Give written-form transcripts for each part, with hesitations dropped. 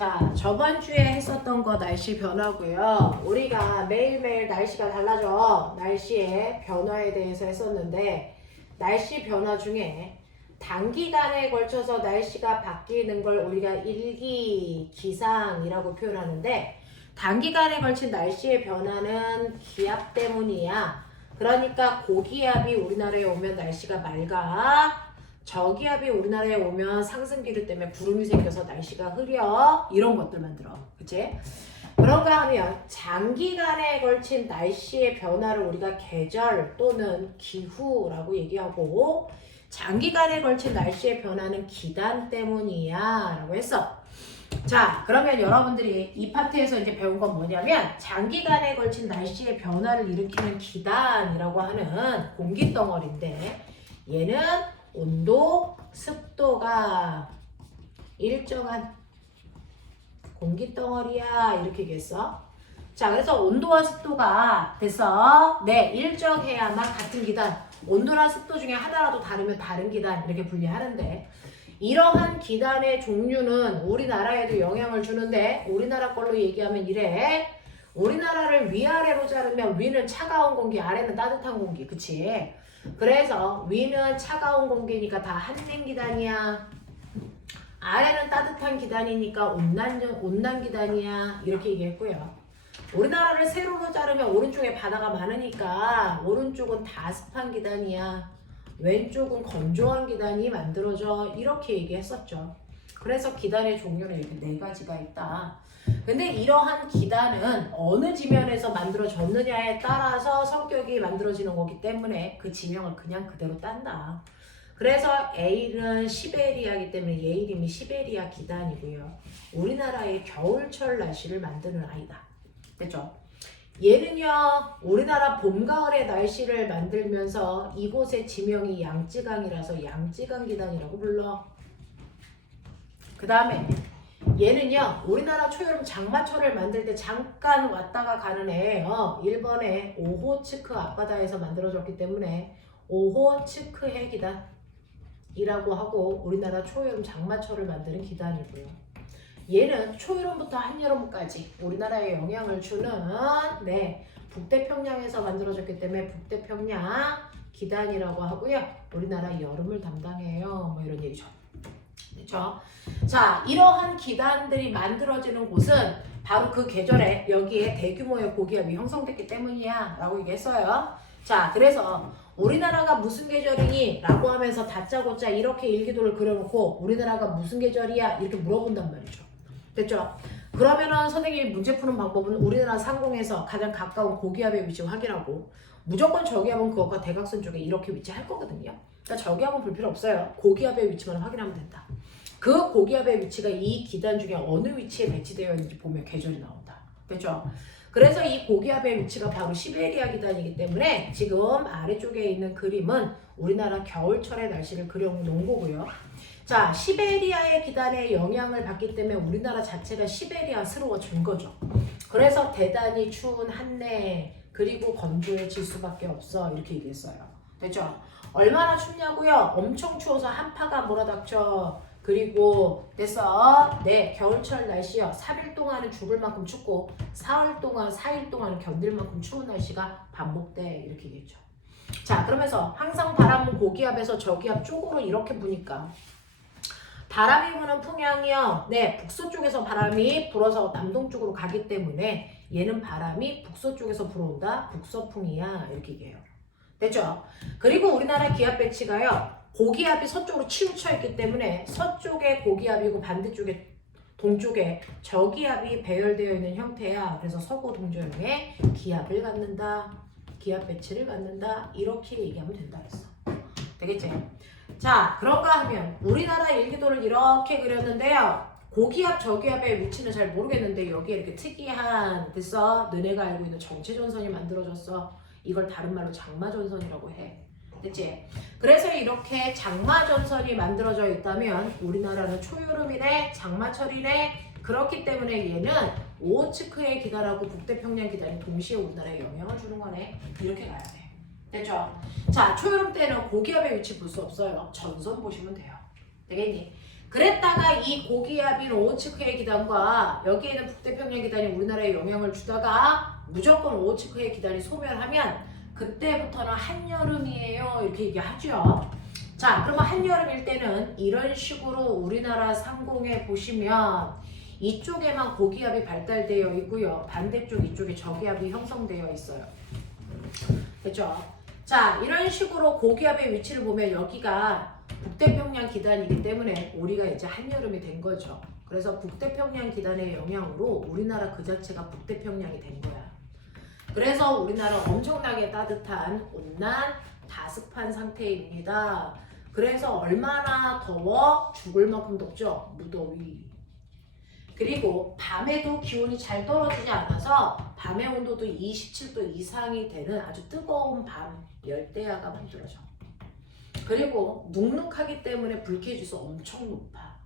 자, 저번 주에 했었던 거 날씨 변화고요. 우리가 매일매일 날씨가 달라져. 날씨의 변화에 대해서 했었는데 날씨 변화 중에 단기간에 걸쳐서 날씨가 바뀌는 걸 우리가 일기기상이라고 표현하는데 단기간에 걸친 날씨의 변화는 기압 때문이야. 그러니까 고기압이 우리나라에 오면 날씨가 맑아. 저기압이 우리나라에 오면 상승기류 때문에 구름이 생겨서 날씨가 흐려. 이런 것들만 들어. 그치? 그런가 하면 장기간에 걸친 날씨의 변화를 우리가 계절 또는 기후라고 얘기하고 장기간에 걸친 날씨의 변화는 기단 때문이야 라고 했어. 자, 그러면 여러분들이 이 파트에서 이제 배운 건 뭐냐면 장기간에 걸친 날씨의 변화를 일으키는 기단이라고 하는 공기 덩어리인데 얘는 온도, 습도가 일정한 공기 덩어리야 이렇게 얘기했어. 자, 그래서 온도와 습도가 됐어. 네, 일정해야만 같은 기단. 온도나 습도 중에 하나라도 다르면 다른 기단 이렇게 분리하는데 이러한 기단의 종류는 우리나라에도 영향을 주는데 우리나라 걸로 얘기하면 이래. 우리나라를 위아래로 자르면 위는 차가운 공기, 아래는 따뜻한 공기. 그치? 그래서 위는 차가운 공기니까 다 한냉 기단이야. 아래는 따뜻한 기단이니까 온난 기단이야. 이렇게 얘기했고요. 우리나라를 세로로 자르면 오른쪽에 바다가 많으니까 오른쪽은 다습한 기단이야. 왼쪽은 건조한 기단이 만들어져. 이렇게 얘기했었죠. 그래서 기단의 종류는 이렇게 네 가지가 있다. 근데 이러한 기단은 어느 지면에서 만들어졌느냐에 따라서 성격이 만들어지는 거기 때문에 그 지명을 그냥 그대로 딴다. 그래서 A는 시베리아이기 때문에 얘 이름이 시베리아 기단이고요. 우리나라의 겨울철 날씨를 만드는 아이다. 됐죠? 얘는요 우리나라 봄, 가을의 날씨를 만들면서 이곳의 지명이 양쯔강이라서 양쯔강 기단이라고 불러. 그 다음에 얘는요 우리나라 초여름 장마철을 만들 때 잠깐 왔다가 가는 애예요. 일본의 오호츠크 앞바다에서 만들어졌기 때문에 오호츠크해 기단이라고 하고 우리나라 초여름 장마철을 만드는 기단이고요. 얘는 초여름부터 한여름까지 우리나라에 영향을 주는 북태평양에서 만들어졌기 때문에 북태평양 기단이라고 하고요. 우리나라 여름을 담당해요. 뭐 이런 얘기죠. 그렇죠? 자, 이러한 기단들이 만들어지는 곳은 바로 그 계절에 여기에 대규모의 고기압이 형성됐기 때문이야 라고 얘기했어요. 자, 그래서 우리나라가 무슨 계절이니? 라고 하면서 다짜고짜 이렇게 일기도를 그려놓고 우리나라가 무슨 계절이야? 이렇게 물어본단 말이죠. 됐죠? 그러면은 선생님이 문제 푸는 방법은 우리나라 상공에서 가장 가까운 고기압의 위치 확인하고 무조건 저기압은 그것과 대각선 쪽에 이렇게 위치할 거거든요. 그러니까 저기압은 볼 필요 없어요. 고기압의 위치만 확인하면 된다. 그 고기압의 위치가 이 기단 중에 어느 위치에 배치되어 있는지 보면 계절이 나온다. 됐죠? 그래서 이 고기압의 위치가 바로 시베리아 기단이기 때문에 지금 아래쪽에 있는 그림은 우리나라 겨울철의 날씨를 그려놓은 거고요. 자, 시베리아의 기단에 영향을 받기 때문에 우리나라 자체가 시베리아스러워진 거죠. 그래서 대단히 추운 한내 그리고 건조해질 수밖에 없어 이렇게 얘기했어요. 됐죠? 얼마나 춥냐고요? 엄청 추워서 한파가 몰아닥쳐. 그리고 됐어. 네, 겨울철 날씨요. 3일 동안은 죽을 만큼 춥고 4일 동안은 견딜 만큼 추운 날씨가 반복돼. 이렇게 얘기했죠. 자, 그러면서 항상 바람은 고기압에서 저기압 쪽으로 이렇게 부니까 바람이 부는 풍향이요. 네, 북서쪽에서 바람이 불어서 남동쪽으로 가기 때문에 얘는 바람이 북서쪽에서 불어온다. 북서풍이야. 이렇게 얘기해요. 됐죠? 그리고 우리나라 기압 배치가요. 고기압이 서쪽으로 치우쳐 있기 때문에 서쪽에 고기압이고 반대쪽에 동쪽에 저기압이 배열되어 있는 형태야. 그래서 서구 동조형의 기압을 갖는다. 기압 배치를 갖는다. 이렇게 얘기하면 된다 그랬어. 되겠지? 자, 그런가 하면 우리나라 일기도를 이렇게 그렸는데요. 고기압, 저기압의 위치는 잘 모르겠는데 여기에 이렇게 특이한 됐어? 너네가 알고 있는 정체전선이 만들어졌어. 이걸 다른 말로 장마전선이라고 해. 됐지? 그래서 이렇게 장마전선이 만들어져 있다면 우리나라는 초여름이네, 장마철이네. 그렇기 때문에 얘는 오호츠크의 기단하고 북태평양 기단이 동시에 우리나라에 영향을 주는 거네. 이렇게 가야 돼. 됐죠? 자, 초여름 때는 고기압의 위치 볼 수 없어요. 전선 보시면 돼요. 되겠니? 그랬다가 이 고기압인 오호츠크의 기단과 여기에 있는 북태평양 기단이 우리나라에 영향을 주다가 무조건 오호츠크의 기단이 소멸하면 그때부터는 한여름이에요. 이렇게 얘기하죠. 자, 그러면 한여름일 때는 이런 식으로 우리나라 상공에 보시면 이쪽에만 고기압이 발달되어 있고요. 반대쪽 이쪽에 저기압이 형성되어 있어요. 됐죠? 자, 이런 식으로 고기압의 위치를 보면 여기가 북태평양 기단이기 때문에 우리가 이제 한여름이 된 거죠. 그래서 북태평양 기단의 영향으로 우리나라 그 자체가 북태평양이 된 거야. 그래서 우리나라 엄청나게 따뜻한 온난 다습한 상태입니다. 그래서 얼마나 더워? 죽을 만큼 덥죠? 무더위. 그리고 밤에도 기온이 잘 떨어지지 않아서 밤의 온도도 27도 이상이 되는 아주 뜨거운 밤 열대야가 만들어져. 그리고 눅눅하기 때문에 불쾌지수 엄청 높아.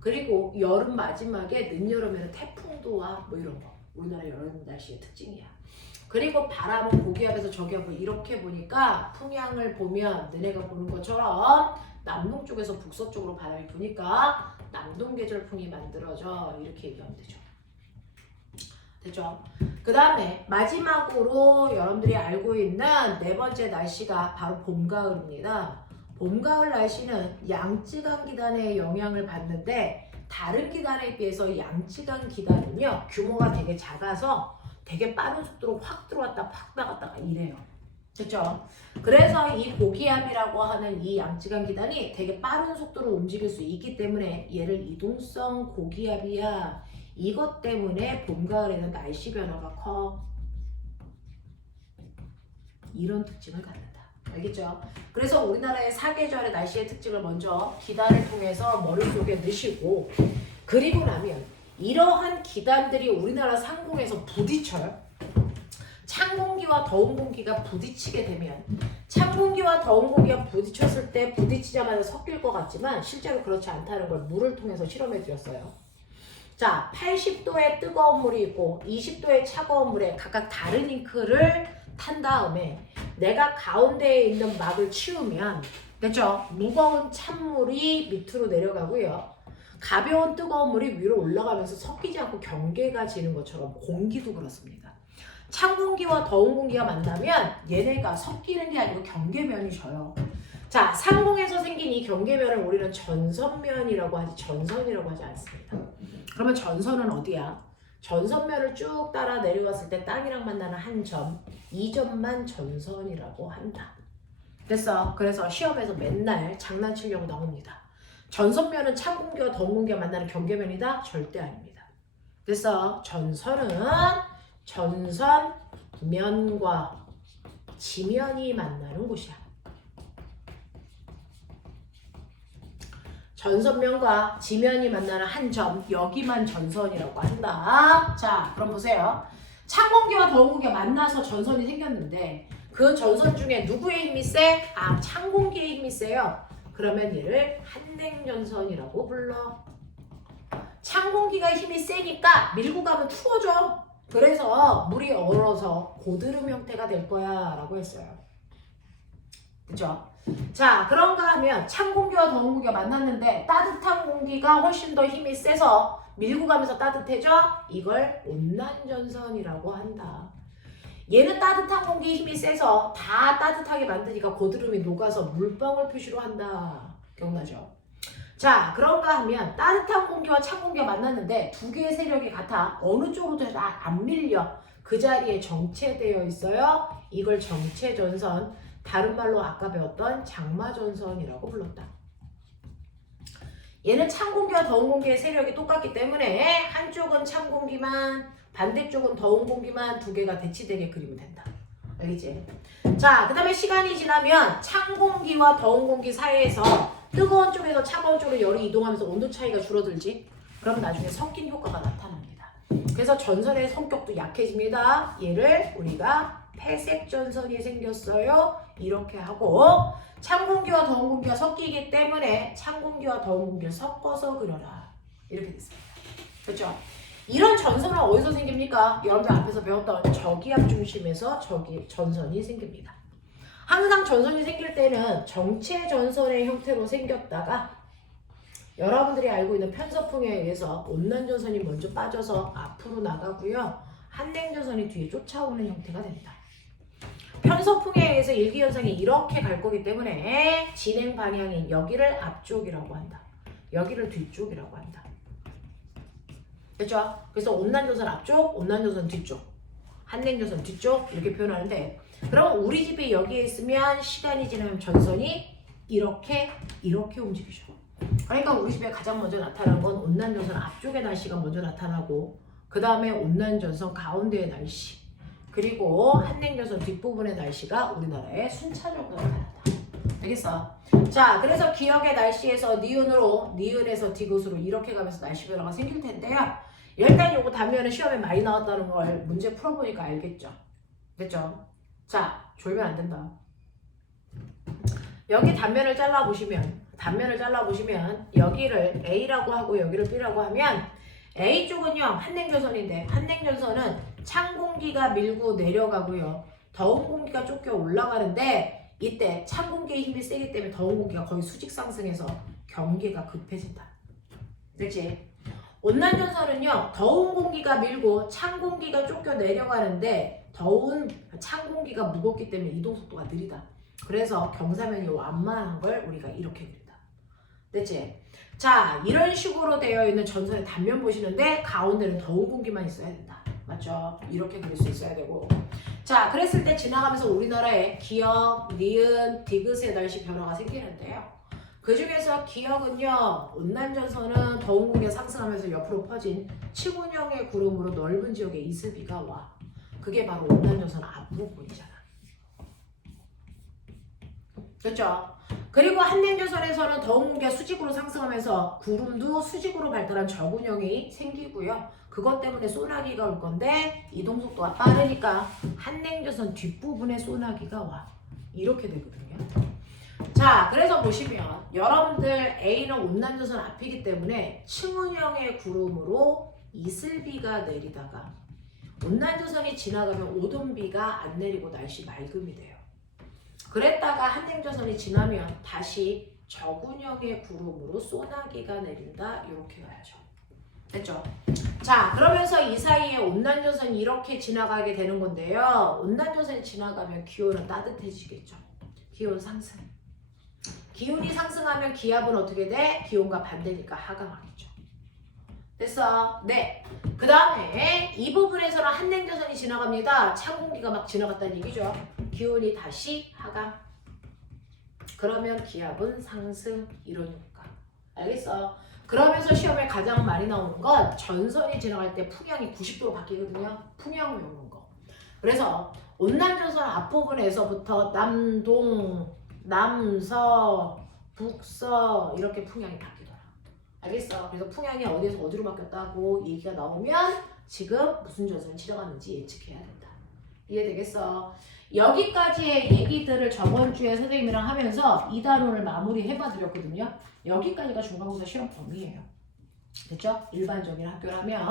그리고 여름 마지막에 늦여름에는 태풍도 와. 뭐 이런 거. 우리나라 여름 날씨의 특징이야. 그리고 바람은 고기압에서 저기압을 이렇게 보니까 풍향을 보면 너네가 보는 것처럼 남동 쪽에서 북서쪽으로 바람이 부니까 남동계절풍이 만들어져. 이렇게 얘기하면 되죠. 됐죠? 그 다음에 마지막으로 여러분들이 알고 있는 네 번째 날씨가 바로 봄, 가을입니다. 봄, 가을 날씨는 양쯔강 기단의 영향을 받는데 다른 기단에 비해서 양쯔강 기단은요 규모가 되게 작아서 되게 빠른 속도로 확 들어왔다 팍 나갔다가 이래요. 됐죠? 그래서 이 고기압이라고 하는 이 양쯔강 기단이 되게 빠른 속도로 움직일 수 있기 때문에 얘를 이동성 고기압이야. 이것 때문에 봄, 가을에는 날씨 변화가 커. 이런 특징을 갖는다. 알겠죠? 그래서 우리나라의 사계절의 날씨의 특징을 먼저 기단을 통해서 머릿속에 넣으시고 그리고 나면 이러한 기단들이 우리나라 상공에서 부딪혀요. 찬 공기와 더운 공기가 부딪히게 되면 찬 공기와 더운 공기가 부딪혔을 때 부딪히자마자 섞일 것 같지만 실제로 그렇지 않다는 걸 물을 통해서 실험해 드렸어요. 자, 80도의 뜨거운 물이 있고 20도의 차가운 물에 각각 다른 잉크를 탄 다음에 내가 가운데에 있는 막을 치우면 됐죠? 무거운 찬물이 밑으로 내려가고요. 가벼운 뜨거운 물이 위로 올라가면서 섞이지 않고 경계가 지는 것처럼 공기도 그렇습니다. 찬 공기와 더운 공기가 만나면 얘네가 섞이는 게 아니고 경계면이 져요. 자, 상공에서 생긴 이 경계면을 우리는 전선면이라고 하지 전선이라고 하지 않습니다. 그러면 전선은 어디야? 전선면을 쭉 따라 내려왔을 때 땅이랑 만나는 한 점, 이 점만 전선이라고 한다. 됐어. 그래서 시험에서 맨날 장난치려고 나옵니다. 전선면은 찬 공기와 더운 공기가 만나는 경계면이다? 절대 아닙니다. 됐어. 전선은 전선면과 지면이 만나는 곳이야. 전선면과 지면이 만나는 한 점, 여기만 전선이라고 한다. 자, 그럼 보세요. 찬 공기와 더운 공기가 만나서 전선이 생겼는데 그 전선 중에 누구의 힘이 세? 아, 찬 공기의 힘이 세요. 그러면 얘를 한냉전선이라고 불러. 찬 공기가 힘이 세니까 밀고 가면 추워져. 그래서 물이 얼어서 고드름 형태가 될 거야 라고 했어요. 그죠? 자, 그런가 하면 찬 공기와 더운 공기가 만났는데 따뜻한 공기가 훨씬 더 힘이 세서 밀고 가면서 따뜻해져? 이걸 온난전선이라고 한다. 얘는 따뜻한 공기 힘이 세서 다 따뜻하게 만드니까 고드름이 녹아서 물방울 표시로 한다. 기억나죠? 자, 그런가 하면 따뜻한 공기와 찬 공기가 만났는데 두 개의 세력이 같아. 어느 쪽으로도 안 밀려. 그 자리에 정체되어 있어요. 이걸 정체전선, 다른 말로 아까 배웠던 장마전선이라고 불렀다. 얘는 찬 공기와 더운 공기의 세력이 똑같기 때문에 한쪽은 찬 공기만, 반대쪽은 더운 공기만 두 개가 대치되게 그리면 된다. 알겠지? 자, 그 다음에 시간이 지나면 찬 공기와 더운 공기 사이에서 뜨거운 쪽에서 차가운 쪽으로 열이 이동하면서 온도 차이가 줄어들지? 그럼 나중에 섞인 효과가 나타납니다. 그래서 전선의 성격도 약해집니다. 얘를 우리가 폐색전선이 생겼어요. 이렇게 하고 찬 공기와 더운 공기가 섞이기 때문에 찬 공기와 더운 공기를 섞어서 그려라. 이렇게 됐습니다. 그렇죠? 이런 전선은 어디서 생깁니까? 여러분들 앞에서 배웠던 저기압 중심에서 전선이 생깁니다. 항상 전선이 생길 때는 정체 전선의 형태로 생겼다가 여러분들이 알고 있는 편서풍에 의해서 온난전선이 먼저 빠져서 앞으로 나가고요. 한냉전선이 뒤에 쫓아오는 형태가 됩니다. 편서풍에 의해서 일기현상이 이렇게 갈 거기 때문에 진행 방향인 여기를 앞쪽이라고 한다. 여기를 뒤쪽이라고 한다. 됐죠? 그래서 온난전선 앞쪽, 온난전선 뒤쪽, 한냉전선 뒤쪽 이렇게 표현하는데, 그럼 우리 집이 여기에 있으면 시간이 지나면 전선이 이렇게 움직이죠. 그러니까 우리 집에 가장 먼저 나타나는 건 온난전선 앞쪽의 날씨가 먼저 나타나고, 그 다음에 온난전선 가운데의 날씨, 그리고 한냉전선 뒷부분의 날씨가 우리나라에 순차적으로 나타난다. 알겠어? 자, 그래서 기역의 날씨에서 니은에서 디귿으로 이렇게 가면서 날씨 변화가 생길 텐데요. 일단 요거 단면은 시험에 많이 나왔다는 걸 문제 풀어보니까 알겠죠? 됐죠? 자, 졸면 안 된다. 여기 단면을 잘라보시면 여기를 A라고 하고 여기를 B라고 하면, A쪽은요 한냉전선인데, 한냉전선은 찬 공기가 밀고 내려가고요, 더운 공기가 쫓겨 올라가는데, 이때 찬 공기의 힘이 세기 때문에 더운 공기가 거의 수직 상승해서 경계가 급해진다. 그렇지? 온난전선은요 더운 공기가 밀고 찬 공기가 쫓겨 내려가는데, 더운 찬 공기가 무겁기 때문에 이동 속도가 느리다. 그래서 경사면이 완만한 걸 우리가 이렇게 그린다. 됐지? 자, 이런 식으로 되어 있는 전선의 단면 보시는데 가운데는 더운 공기만 있어야 된다. 맞죠? 이렇게 그릴 수 있어야 되고. 자, 그랬을 때 지나가면서 우리나라에 기역, 니은, 디귿의 날씨 변화가 생기는데요. 그 중에서 기역은요, 온난전선은 더운 공기가 상승하면서 옆으로 퍼진 층운형의 구름으로 넓은 지역에 이슬비가 와. 그게 바로 온난전선 앞부분이잖아. 그렇죠? 그리고 한냉전선에서는 더운 공기가 수직으로 상승하면서 구름도 수직으로 발달한 저군형이 생기고요. 그것 때문에 소나기가 올 건데, 이동 속도가 빠르니까 한냉전선 뒷부분에 소나기가 와. 이렇게 되거든요. 자, 그래서 보시면 여러분들 A는 온난전선 앞이기 때문에 층운형의 구름으로 이슬비가 내리다가 온난전선이 지나가면 오던 비가 안 내리고 날씨 맑음이 돼요. 그랬다가 한냉전선이 지나면 다시 저군형의 구름으로 소나기가 내린다. 이렇게 가야죠. 됐죠? 자, 그러면서 이 사이에 온난전선이 이렇게 지나가게 되는 건데요. 온난전선이 지나가면 기온은 따뜻해지겠죠. 기온 상승. 기온이 상승하면 기압은 어떻게 돼? 기온과 반대니까 하강하겠죠. 됐어? 네. 그 다음에 이 부분에서는 한냉전선이 지나갑니다. 찬 공기가 막 지나갔다는 얘기죠. 기온이 다시 하강. 그러면 기압은 상승. 이러니까. 알겠어? 그러면서 시험에 가장 많이 나오는 건 전선이 지나갈 때 풍향이 90도로 바뀌거든요. 풍향 외우는 거. 그래서 온난전선 앞부분에서부터 남동, 남서, 북서 이렇게 풍향이 바뀌더라. 알겠어? 그래서 풍향이 어디에서 어디로 바뀌었다고 얘기가 나오면 지금 무슨 전선이 지나갔는지 예측해야 된다. 이해되겠어? 여기까지의 얘기들을 저번 주에 선생님이랑 하면서 2단원을 마무리해봐 드렸거든요. 여기까지가 중간고사 시험 범위예요. 됐죠? 일반적인 학교라면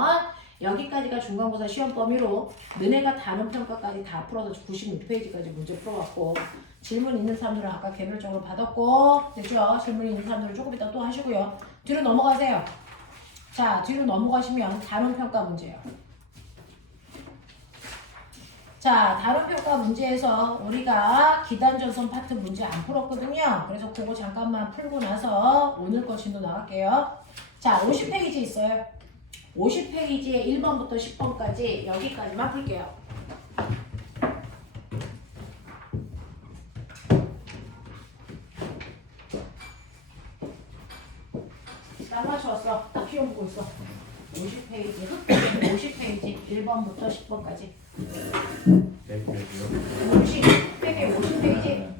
여기까지가 중간고사 시험 범위로 너네가 단원 평가까지 다 풀어서 96페이지까지 문제 풀어왔고, 질문 있는 사람들은 아까 개별적으로 받았고, 됐죠? 질문 있는 사람들은 조금 이따 또 하시고요. 뒤로 넘어가세요. 자, 뒤로 넘어가시면 단원 평가 문제예요. 자, 단원 평가 문제에서 우리가 기단전선 파트 문제 안 풀었거든요. 그래서 그거 잠깐만 풀고 나서 오늘 거 진도 나갈게요. 자, 50페이지 있어요. 50페이지에 1번부터 10번까지 여기까지만 풀게요. 딱 맞춰왔어. 딱 시험 보고 있어. 50페이지, 50페이지 1번부터 10번까지. 50페이지.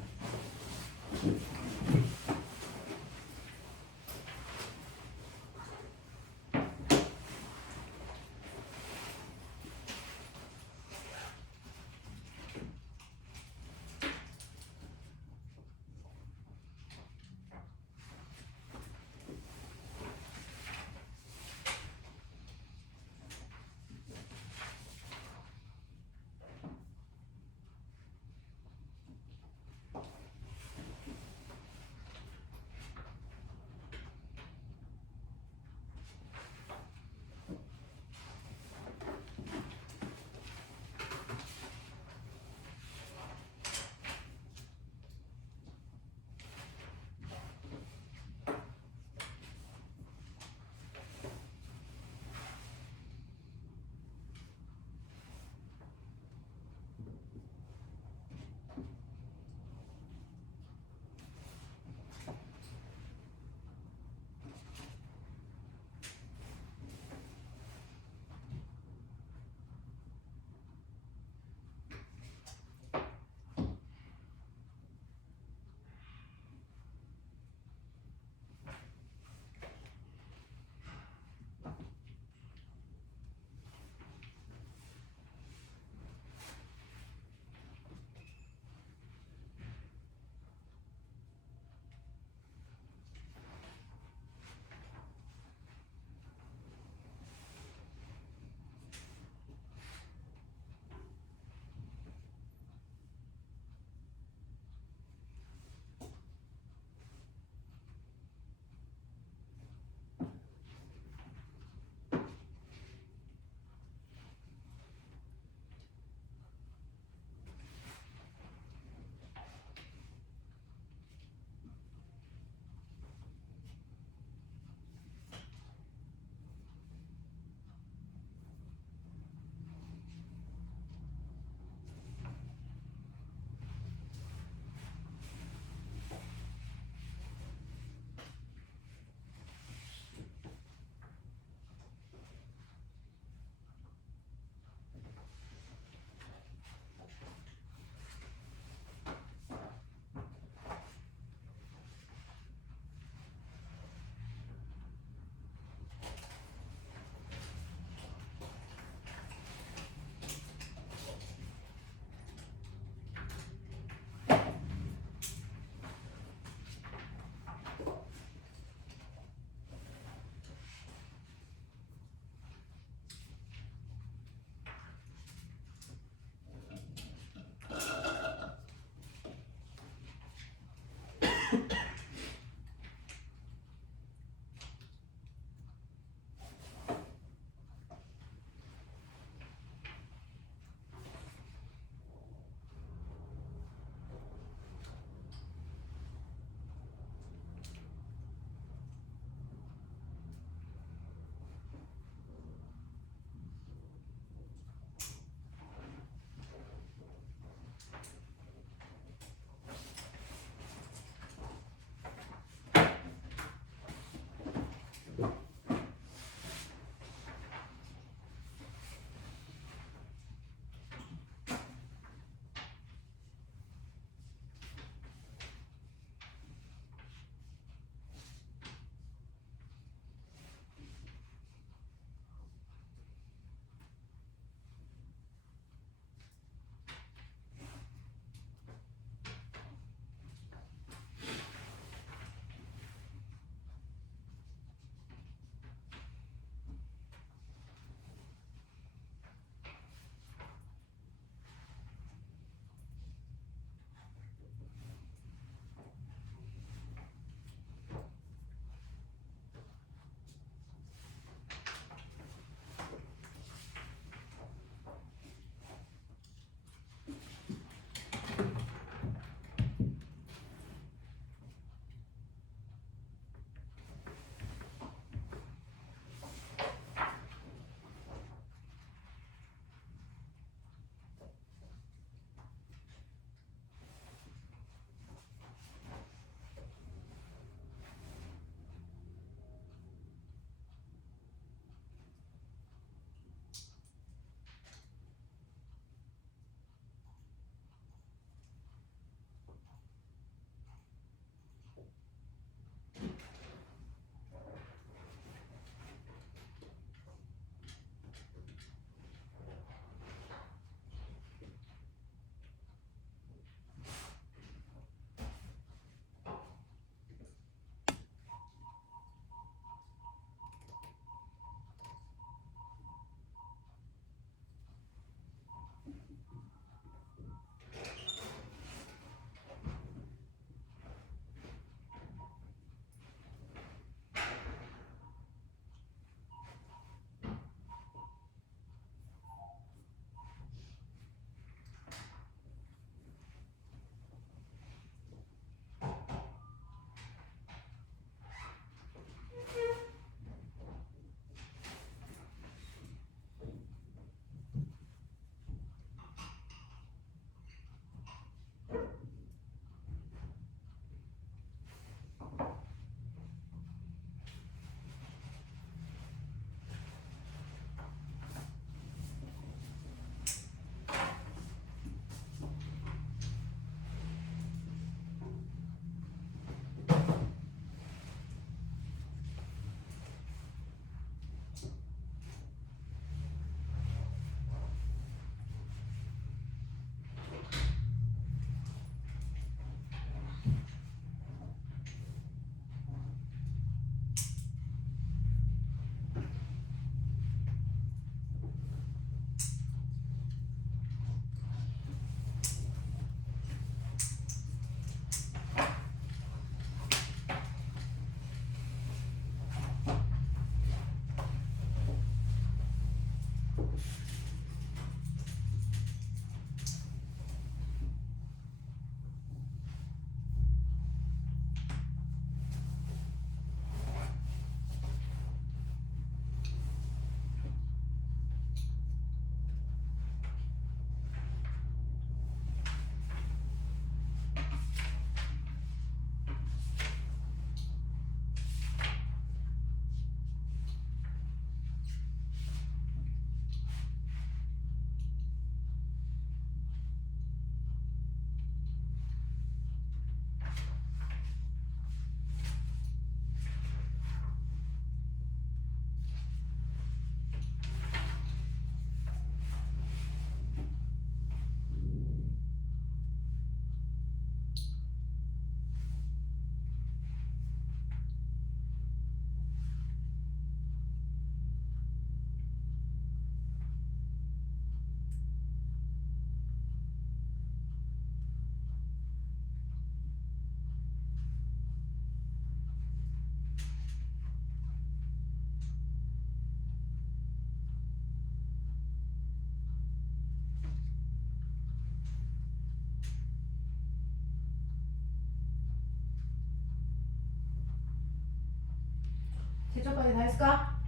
됐을까?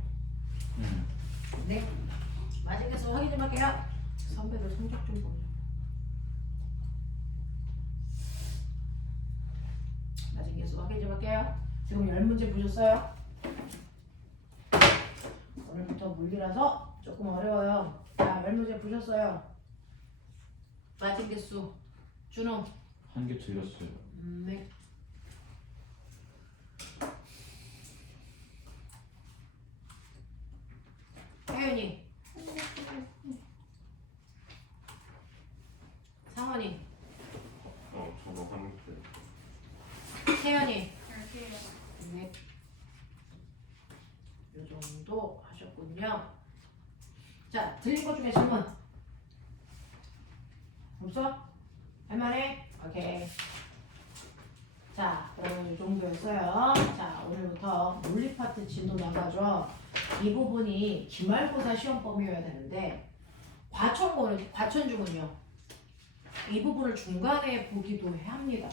네. 맞은 개수 확인 좀 할게요. 선배들 성적 좀 보자. 맞은 개수 확인 좀 할게요. 지금 10문제 보셨어요? 오늘부터 물리라서 조금 어려워요. 자, 10문제 보셨어요? 맞은 개수 준호. 한 개 틀렸어요. 네. 혜윤이. 상원이. 저거 한 개. 태연이. 네. 이 정도 하셨군요. 자, 들린 것 중에 질문 없어? 할만해? 오케이. 자, 그러면 이 정도였어요. 자, 오늘부터 물리 파트 진도 나가죠. 이 부분이 기말고사 시험범위여야 되는데 과천중은요. 이 부분을 중간에 보기도 해야 합니다.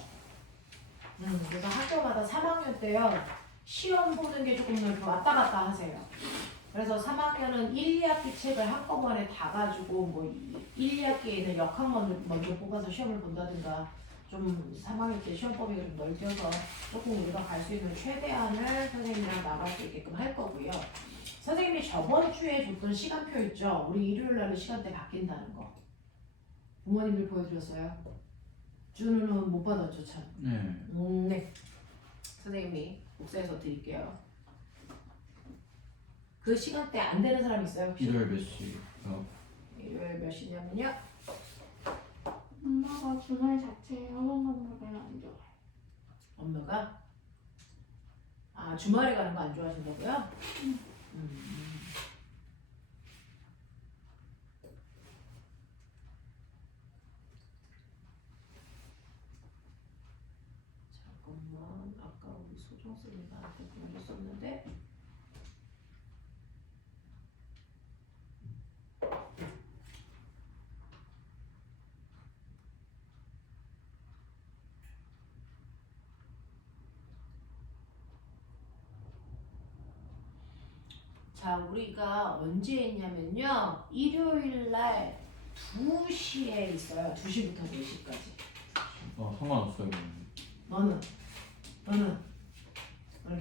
그래서 학교마다 3학년 때요. 시험 보는 게 조금 더 왔다 갔다 하세요. 그래서 3학년은 1, 2학기 책을 한꺼번에 다 가지고 뭐 1, 2학기에는 역학만을 먼저 뽑아서 시험을 본다든가 좀 3학년 때 시험 범위가 좀 넓혀서 조금 우리가 갈 수 있는 최대한을 선생님이랑 나갈 수 있게끔 할 거고요. 선생님이 저번 주에 줬던 시간표 있죠? 우리 일요일 날은 시간대 바뀐다는 거. 부모님들 보여드렸어요? 준우는 못 받았죠, 참. 네. 네. 선생님이 복사해서 드릴게요. 그 시간대 안 되는 사람 있어요, 혹시? 일요일 몇 시? 일요일 몇 시냐면요. 엄마가 주말 자체에 학원 가는 거 별로 안 좋아해요. 엄마가? 아, 주말에 가는 거 안 좋아하신다고요? 잠깐만, 아까 우리 소정쌤이 나한테 보내줬었는데 자, 우리가 언제 했냐면요. 일요일 날 2시에 있어요. 2시부터 4시까지. 상관없어요. 너는? 너는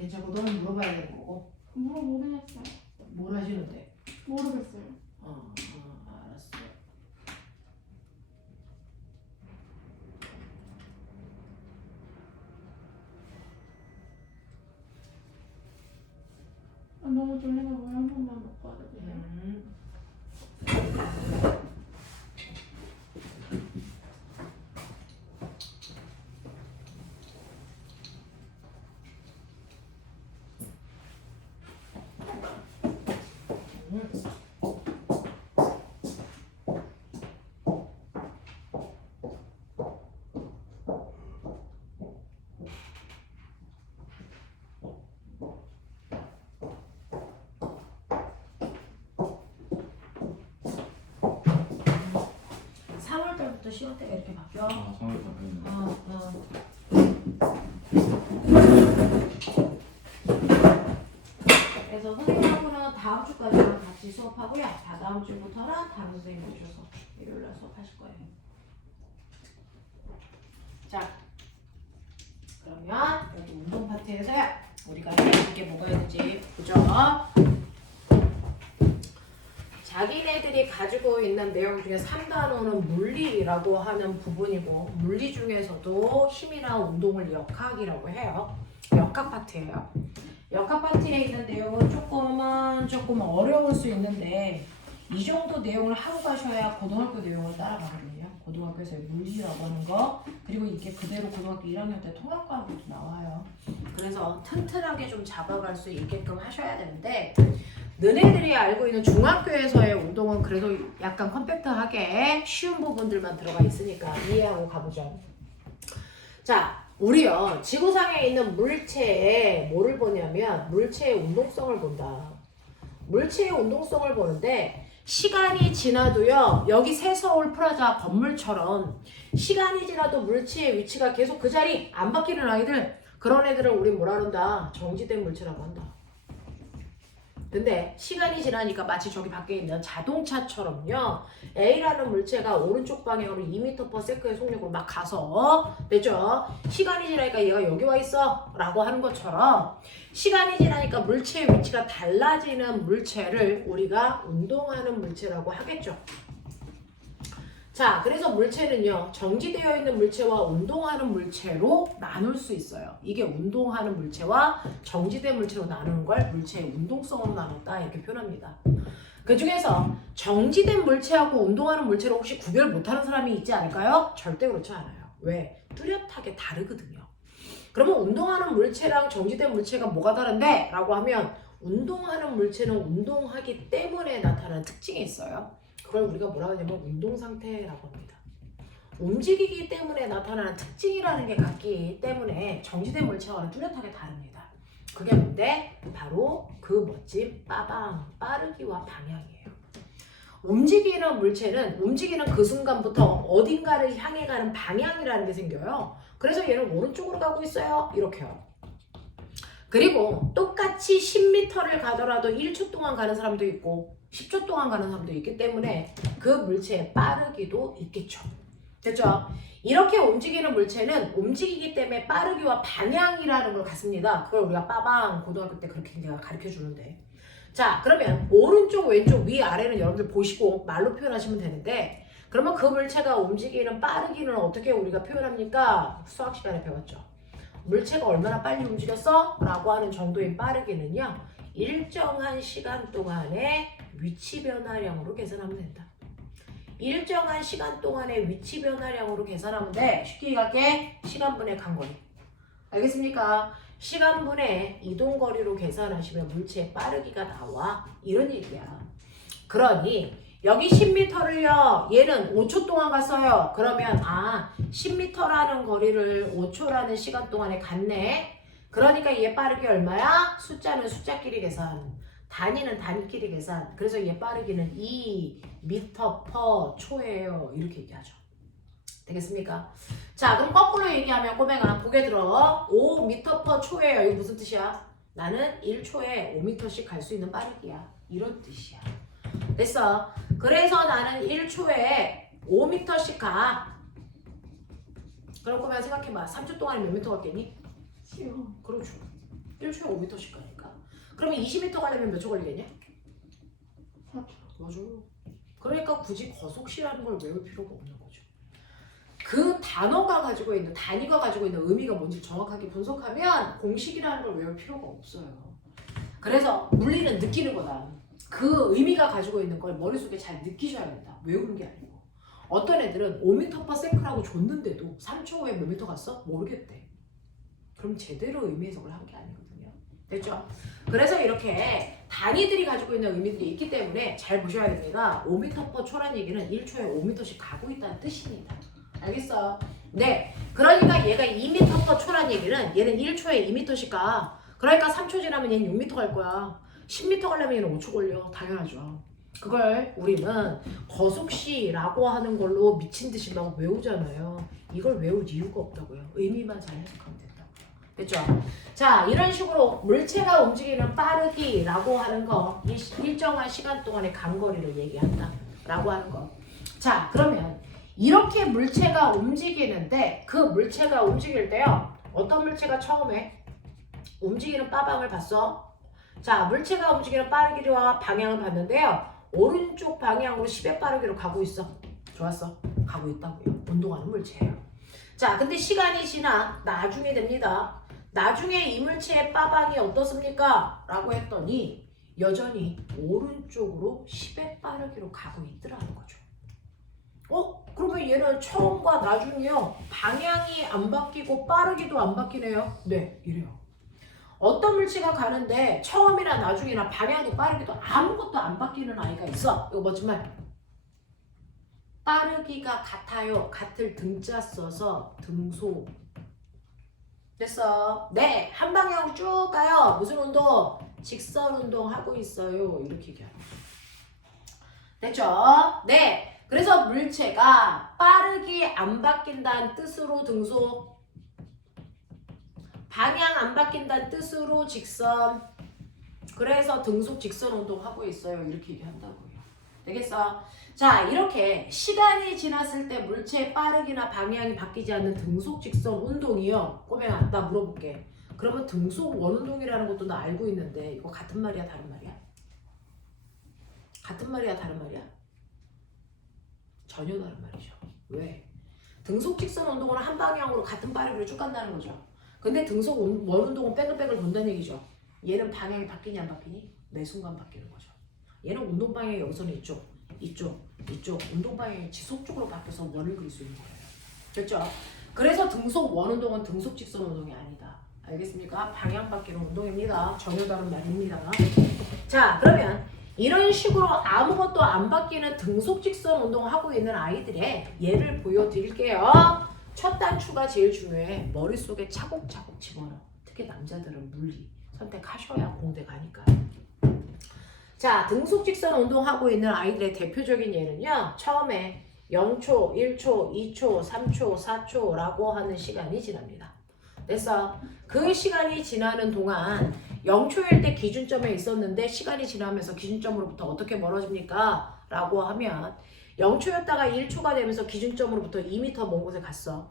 괜찮고 너는 물어봐야 되는 거고. 모르겠어요. 뭘 하시는데? 모르겠어요. 알았어. 너무 졸리면 물 한 번만 먹고 와도 돼요? 음. 4월달부터 시간대가 이렇게 바뀌어. 상황이 바뀌었네. 그래서 선생님하고는 다음 주까지만 같이 수업하고요. 다음 주부터는 다른 선생님 오셔서 일요일날 수업하실 거예요. 자, 그러면 여기 운동 파트에서요. 우리가 해야 게 뭐가 있는지 보죠. 자기네들이 가지고 있는 내용 중에 3단원은 물리라고 하는 부분이고 물리 중에서도 힘이나 운동을 역학이라고 해요. 역학 파트예요. 역학 파트에 있는 내용은 조금 어려울 수 있는데 이 정도 내용을 하고 가셔야 고등학교 내용을 따라가거든요. 고등학교에서의 물리라고 하는 거 그리고 이게 그대로 고등학교 1학년 때 통합과학으로 나와요. 그래서 튼튼하게 좀 잡아갈 수 있게끔 하셔야 되는데 너네들이 알고 있는 중학교에서의 운동은 그래도 약간 컴팩트하게 쉬운 부분들만 들어가 있으니까 이해하고 가보죠. 자, 우리요 지구상에 있는 물체에 뭐를 보냐면 물체의 운동성을 본다. 물체의 운동성을 보는데 시간이 지나도요 여기 새서울 프라자 건물처럼 시간이 지나도 물체의 위치가 계속 그 자리 안 바뀌는 아이들 그런 애들을 우리 뭐라 그런다? 정지된 물체라고 한다. 근데 시간이 지나니까 마치 저기 밖에 있는 자동차처럼요. A라는 물체가 오른쪽 방향으로 2m/s의 속력으로 막 가서 됐죠? 시간이 지나니까 얘가 여기 와 있어 라고 하는 것처럼 시간이 지나니까 물체의 위치가 달라지는 물체를 우리가 운동하는 물체라고 하겠죠. 자, 그래서 물체는요, 정지되어 있는 물체와 운동하는 물체로 나눌 수 있어요. 이게 운동하는 물체와 정지된 물체로 나누는 걸 물체의 운동성으로 나눴다 이렇게 표현합니다. 그 중에서 정지된 물체하고 운동하는 물체로 혹시 구별 못하는 사람이 있지 않을까요? 절대 그렇지 않아요. 왜? 뚜렷하게 다르거든요. 그러면 운동하는 물체랑 정지된 물체가 뭐가 다른데? 라고 하면 운동하는 물체는 운동하기 때문에 나타나는 특징이 있어요. 그걸 우리가 뭐라고 하냐면 운동 상태라고 합니다. 움직이기 때문에 나타나는 특징이라는 게 같기 때문에 정지된 물체와는 뚜렷하게 다릅니다. 그게 뭔데? 바로 그 멋진 빠방, 빠르기와 방향이에요. 움직이는 물체는 움직이는 그 순간부터 어딘가를 향해 가는 방향이라는 게 생겨요. 그래서 얘는 오른쪽으로 가고 있어요. 이렇게요. 그리고 똑같이 10m를 가더라도 1초 동안 가는 사람도 있고 10초 동안 가는 사람도 있기 때문에 그 물체의 빠르기도 있겠죠. 됐죠? 이렇게 움직이는 물체는 움직이기 때문에 빠르기와 방향이라는 걸 갖습니다. 그걸 우리가 빠방 고등학교 때 그렇게 내가 가르쳐 주는데. 자, 그러면 오른쪽, 왼쪽, 위, 아래는 여러분들 보시고 말로 표현하시면 되는데 그러면 그 물체가 움직이는 빠르기는 어떻게 우리가 표현합니까? 수학 시간에 배웠죠. 물체가 얼마나 빨리 움직였어? 라고 하는 정도의 빠르기는요. 일정한 시간 동안의 위치 변화량으로 계산하면 된다. 일정한 시간 동안의 위치 변화량으로 계산하면 돼. 쉽게 얘기할게. 시간분의 간거리. 알겠습니까? 시간분의 이동거리로 계산하시면 물체의 빠르기가 나와. 이런 얘기야. 그러니 여기 10m를요. 얘는 5초 동안 갔어요. 그러면 10m라는 거리를 5초라는 시간 동안에 갔네. 그러니까 얘 빠르기 얼마야? 숫자는 숫자끼리 계산. 단위는 단위끼리 계산. 그래서 얘 빠르기는 2m/초예요. 이렇게 얘기하죠. 되겠습니까? 자, 그럼 거꾸로 얘기하면 꼬맹아 고개 들어. 5m/초예요. 이거 무슨 뜻이야? 나는 1초에 5m씩 갈 수 있는 빠르기야. 이런 뜻이야. 됐어. 그래서 나는 1초에 5m씩 가. 그럼 꼬맹아 생각해봐. 3초 동안에 몇 미터 갔겠니? 쉬워. 그렇죠. 1초에 5m씩 가니까. 그러면 20m 가려면 몇 초 걸리겠냐? 4초. 맞아. 그러니까 굳이 거속시라는 걸 외울 필요가 없는 거죠. 그 단어가 가지고 있는, 단위가 가지고 있는 의미가 뭔지 정확하게 분석하면 공식이라는 걸 외울 필요가 없어요. 그래서 물리는 느끼는 거다. 그 의미가 가지고 있는 걸 머릿속에 잘 느끼셔야 된다. 외우는 게 아니고. 어떤 애들은 5m/s라고 줬는데도 3초 후에 몇 미터 갔어? 모르겠대. 그럼 제대로 의미 해석을 한 게 아니거든요. 됐죠? 그래서 이렇게 단위들이 가지고 있는 의미들이 있기 때문에 잘 보셔야 됩니다. 5m/초란 얘기는 1초에 5m씩 가고 있다는 뜻입니다. 알겠어? 네. 그러니까 얘가 2m/초란 얘기는 얘는 1초에 2m씩 가. 그러니까 3초 지나면 얘는 6m 갈 거야. 10m 가려면 얘는 5초 걸려. 당연하죠. 그걸 우리는 거속시라고 하는 걸로 미친 듯이 막 외우잖아요. 이걸 외울 이유가 없다고요. 의미만 잘 해석하면 된다고요. 됐죠? 자, 이런 식으로 물체가 움직이는 빠르기라고 하는 거, 일정한 시간 동안의 간거리를 얘기한다 라고 하는 거. 자, 그러면 이렇게 물체가 움직이는데 그 물체가 움직일 때요. 어떤 물체가 처음에 움직이는 빠방을 봤어? 자, 물체가 움직이는 빠르기와 방향을 봤는데요. 오른쪽 방향으로 10의 빠르기로 가고 있어. 좋았어. 가고 있다고요. 운동하는 물체예요. 자, 근데 시간이 지나 나중에 됩니다. 나중에 이 물체의 빠방이 어떻습니까? 라고 했더니 여전히 오른쪽으로 10의 빠르기로 가고 있더라는 거죠. 그러면 얘는 처음과 나중이요. 방향이 안 바뀌고 빠르기도 안 바뀌네요. 네, 이래요. 어떤 물체가 가는데 처음이나 나중이나 방향도 빠르기도 아무것도 안 바뀌는 아이가 있어. 이거 멋진 말. 빠르기가 같아요. 같을 등자 써서 등소. 됐어. 네, 한 방향으로 쭉 가요. 무슨 운동? 직선 운동 하고 있어요. 이렇게 얘기하는 거죠. 됐죠? 네. 그래서 물체가 빠르기 안 바뀐다는 뜻으로 등소, 방향 안 바뀐다는 뜻으로 직선, 그래서 등속 직선 운동하고 있어요. 이렇게 얘기한다고요. 되겠어? 자, 이렇게 시간이 지났을 때 물체의 빠르기나 방향이 바뀌지 않는 등속 직선 운동이요. 꼬맹아, 나 물어볼게. 그러면 등속 원운동이라는 것도 나 알고 있는데 이거 같은 말이야, 다른 말이야? 같은 말이야, 다른 말이야? 전혀 다른 말이죠. 왜? 등속 직선 운동은 한 방향으로 같은 빠르기로 쭉 간다는 거죠. 근데 등속 원운동은 뺑글뺑글 돈다는 얘기죠. 얘는 방향이 바뀌니 안 바뀌니? 매 순간 바뀌는 거죠. 얘는 운동 방향이 여기서는 이쪽, 운동 방향이 지속적으로 바뀌어서 원을 그릴 수 있는 거예요. 됐죠? 그래서 등속 원운동은 등속 직선 운동이 아니다. 알겠습니까? 방향 바뀌는 운동입니다. 전혀 다른 말입니다. 자, 그러면 이런 식으로 아무것도 안 바뀌는 등속 직선 운동을 하고 있는 아이들의 예를 보여드릴게요. 첫 단추가 제일 중요해. 머릿속에 차곡차곡 집어넣어. 특히 남자들은 물리 선택하셔야 공대 가니까. 자, 등속 직선 운동하고 있는 아이들의 대표적인 예는요. 처음에 0초, 1초, 2초, 3초, 4초라고 하는 시간이 지납니다. 됐어? 그 시간이 지나는 동안 0초일 때 기준점에 있었는데 시간이 지나면서 기준점으로부터 어떻게 멀어집니까? 라고 하면 0초였다가 1초가 되면서 기준점으로부터 2m 먼 곳에 갔어.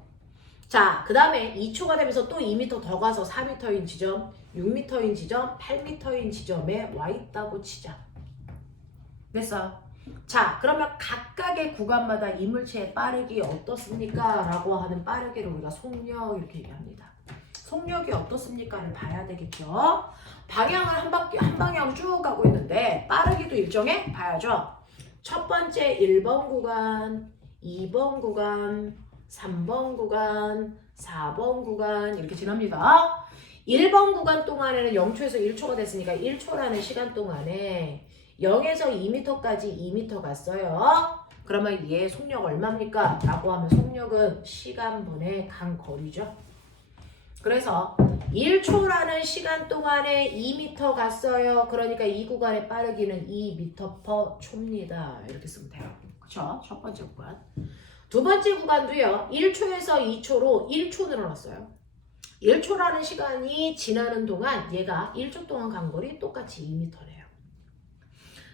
자, 그 다음에 2초가 되면서 또 2m 더 가서 4m인 지점, 6m인 지점, 8m인 지점에 와 있다고 치자. 됐어? 자, 그러면 각각의 구간마다 이물체의 빠르기 어떻습니까? 라고 하는 빠르기를 우리가 속력 이렇게 얘기합니다. 속력이 어떻습니까를 봐야 되겠죠. 방향을 한 방향 쭉 가고 있는데 빠르기도 일정해 봐야죠. 첫 번째 1번 구간, 2번 구간, 3번 구간, 4번 구간 이렇게 지납니다. 1번 구간 동안에는 0초에서 1초가 됐으니까 1초라는 시간 동안에 0에서 2m까지 2m 갔어요. 그러면 얘 속력 얼마입니까? 라고 하면 속력은 시간분의 간 거리죠. 그래서 1초라는 시간 동안에 2m 갔어요. 그러니까 이 구간의 빠르기는 2m/초입니다. 이렇게 쓰면 돼요. 그쵸? 첫 번째 구간. 두 번째 구간도요. 1초에서 2초로 1초 늘어났어요. 1초라는 시간이 지나는 동안 얘가 1초 동안 간 거리 똑같이 2m래요.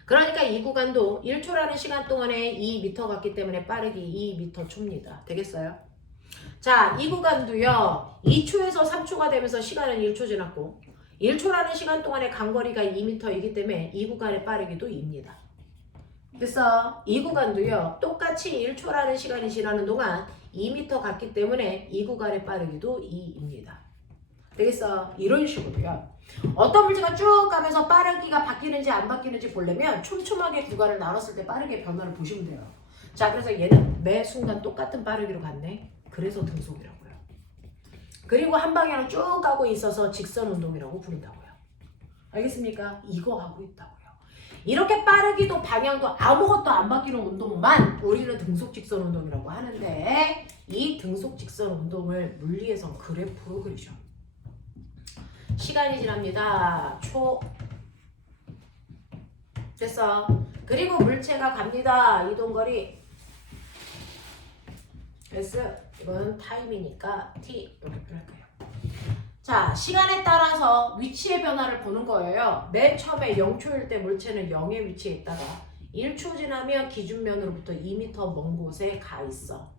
그러니까 이 구간도 1초라는 시간 동안에 2m 갔기 때문에 빠르기 2m/초입니다. 되겠어요? 자, 이 구간도요. 2초에서 3초가 되면서 시간은 1초 지났고 1초라는 시간 동안의 간거리가 2m이기 때문에 이 구간의 빠르기도 2입니다. 그래서 이 구간도요. 똑같이 1초라는 시간이 지나는 동안 2m 갔기 때문에 이 구간의 빠르기도 2입니다. 되겠어? 이런 식으로요. 어떤 물체가 쭉 가면서 빠르기가 바뀌는지 안 바뀌는지 보려면 촘촘하게 구간을 나눴을 때 빠르게 변화를 보시면 돼요. 자, 그래서 얘는 매 순간 똑같은 빠르기로 갔네. 그래서 등속이라고요. 그리고 한 방향으로 쭉 가고 있어서 직선 운동이라고 부른다고요. 알겠습니까? 이거 하고 있다고요. 이렇게 빠르기도 방향도 아무것도 안 바뀌는 운동만 우리는 등속 직선 운동이라고 하는데 이 등속 직선 운동을 물리에서 그래프로 그리죠. 시간이 지납니다. 초. 됐어. 그리고 물체가 갑니다. 이동거리. S. 이건 타임이니까 T. 이렇게 표현할까요? 자, 시간에 따라서 위치의 변화를 보는 거예요. 맨 처음에 0초일 때 물체는 0의 위치에 있다가 1초 지나면 기준면으로부터 2m 먼 곳에 가 있어.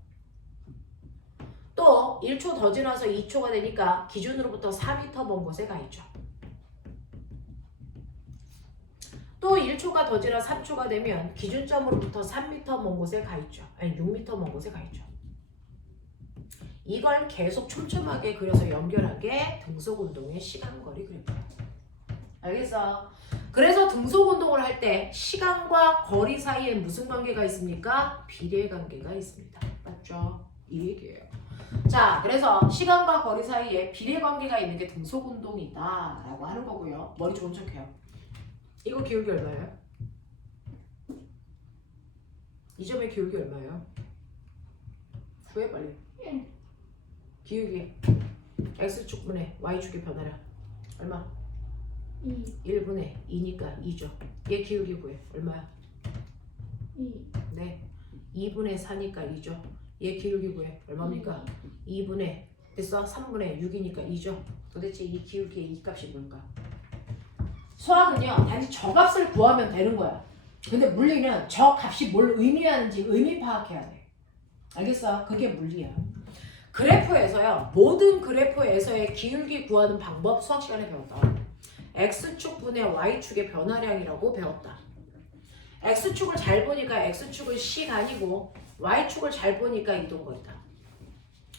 또 1초 더 지나서 2초가 되니까 기준으로부터 4m 먼 곳에 가 있죠. 또 1초가 더 지나 3초가 되면 기준점으로부터 3m 먼 곳에 가 있죠. 아니 6m 먼 곳에 가 있죠. 이걸 계속 촘촘하게 그려서 연결한 게 등속운동의 시간거리 그래프예요. 알겠어? 그래서 등속운동을 할 때 시간과 거리 사이에 무슨 관계가 있습니까? 비례 관계가 있습니다. 맞죠? 이 얘기예요. 자, 그래서 시간과 거리 사이에 비례 관계가 있는 게 등속운동이다 라고 하는 거고요. 머리 좋은 척해요. 이거 기울기 얼마예요? 이 점의 기울기 얼마예요? 구해 빨리. 기울기 X축분의 Y축의 변화량 얼마? 1분의 2니까 2죠. 얘 기울기 구해. 얼마야? 2. 네. 2분의 4니까 2죠. 얘 기울기 구해. 얼마입니까? 2분의 됐어? 3분의 6이니까 2죠. 도대체 이 기울기의 이 값이 뭘까? 수학은요 단지 저 값을 구하면 되는 거야. 근데 물리는 저 값이 뭘 의미하는지 의미 파악해야 돼. 알겠어? 그게 물리야. 그래프에서요 모든 그래프에서의 기울기 구하는 방법 수학 시간에 배웠다. x축분의 y축의 변화량이라고 배웠다. x축을 잘 보니까 x축은 시간이고 y축을 잘 보니까 이동거리다.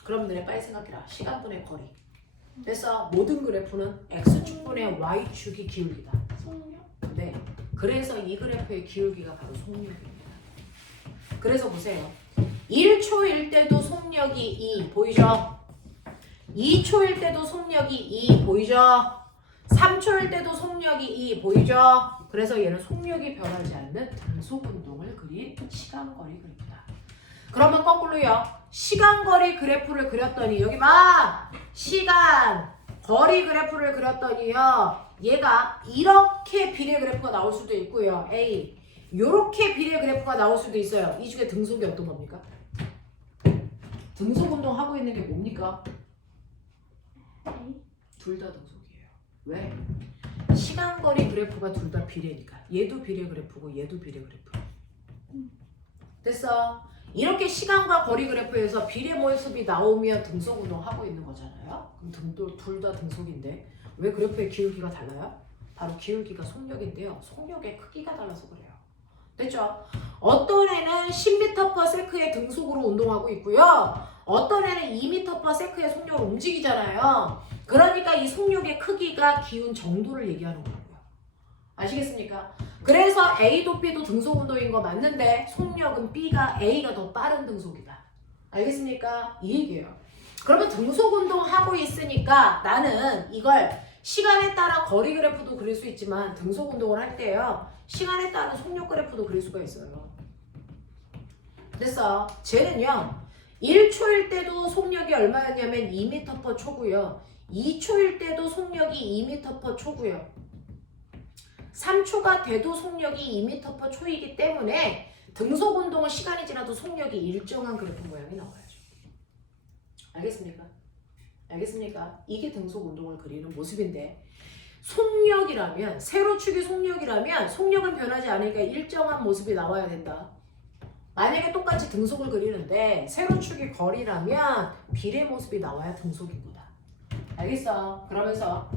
그럼 너네 빨리 생각해라. 시간분의 거리. 그래서 모든 그래프는 x축분의 y축이 기울기다. 속력? 네. 그래서 이 그래프의 기울기가 바로 속력입니다. 그래서 보세요. 1초일 때도 속력이 2 보이죠? 2초일 때도 속력이 2 보이죠? 3초일 때도 속력이 2 보이죠? 그래서 얘는 속력이 변하지 않는 등속운동을 그린 시간거리 그래프다. 그러면 거꾸로요. 시간거리 그래프를 그렸더니 여기 봐! 시간, 거리 그래프를 그렸더니요. 얘가 이렇게 비례 그래프가 나올 수도 있고요. A. 요렇게 비례 그래프가 나올 수도 있어요. 이 중에 등속이 어떤 겁니까? 등속 운동 하고 있는 게 뭡니까? 둘 다 등속이에요. 왜? 시간거리 그래프가 둘 다 비례니까. 얘도 비례 그래프고 얘도 비례 그래프. 됐어? 이렇게 시간과 거리 그래프에서 비례 모습이 나오면 등속 운동 하고 있는 거잖아요. 그럼 둘 다 등속인데 왜 그래프의 기울기가 달라요? 바로 기울기가 속력인데요. 속력의 크기가 달라서 그래요. 됐죠? 어떤 애는 10m/s의 등속으로 운동하고 있고요. 어떤 애는 2m/s의 속력으로 움직이잖아요. 그러니까 이 속력의 크기가 기운 정도를 얘기하는 거고요. 아시겠습니까? 그래서 A도 B도 등속 운동인 거 맞는데 속력은 A가 더 빠른 등속이다. 알겠습니까? 이 얘기예요. 그러면 등속 운동 하고 있으니까 나는 이걸 시간에 따라 거리 그래프도 그릴 수 있지만 등속 운동을 할 때요. 시간에 따른 속력 그래프도 그릴 수가 있어요. 됐어. 쟤는요. 1초일 때도 속력이 얼마였냐면 2m/초고요. 2초일 때도 속력이 2m/초고요. 3초가 돼도 속력이 2m/초이기 때문에 등속 운동은 시간이 지나도 속력이 일정한 그래프 모양이 나와야죠. 알겠습니까? 알겠습니까? 이게 등속 운동을 그리는 모습인데 속력이라면 세로축이 속력이라면 속력은 변하지 않으니까 일정한 모습이 나와야 된다. 만약에 똑같이 등속을 그리는데 세로축이 거리라면 비례 모습이 나와야 등속인 거다. 알겠어? 그러면서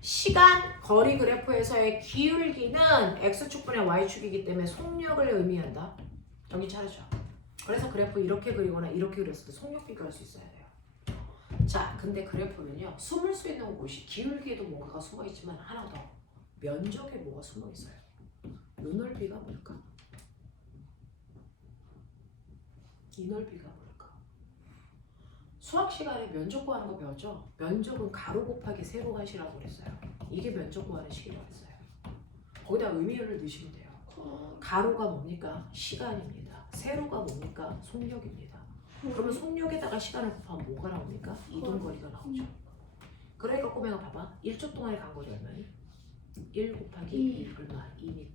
시간, 거리 그래프에서의 기울기는 x축분의 y축이기 때문에 속력을 의미한다. 정신 차리죠. 그래서 그래프 이렇게 그리거나 이렇게 그렸을 때 속력 비교할 수 있어야 돼요. 자, 근데 그래프는요. 숨을 수 있는 곳이 기울기에도 뭔가가 숨어있지만 하나 더. 면적에 뭐가 숨어있어요. 이 넓이가 뭘까? 이 넓이가 뭘까? 수학 시간에 면적 구하는 거 배웠죠? 면적은 가로 곱하기 세로 하시라고 그랬어요. 이게 면적 구하는 식이라고 했어요. 거기다 의미를 넣으시면 돼요. 가로가 뭡니까? 시간입니다. 세로가 뭡니까? 속력입니다. 그러면 속력에다가 시간을 곱하면 뭐가 나옵니까? 이동거리가 나오죠. 그러니까 꼬맹아 봐봐. 1초 동안의 간거리 얼마니? 1 곱하기 2 얼마? 2m.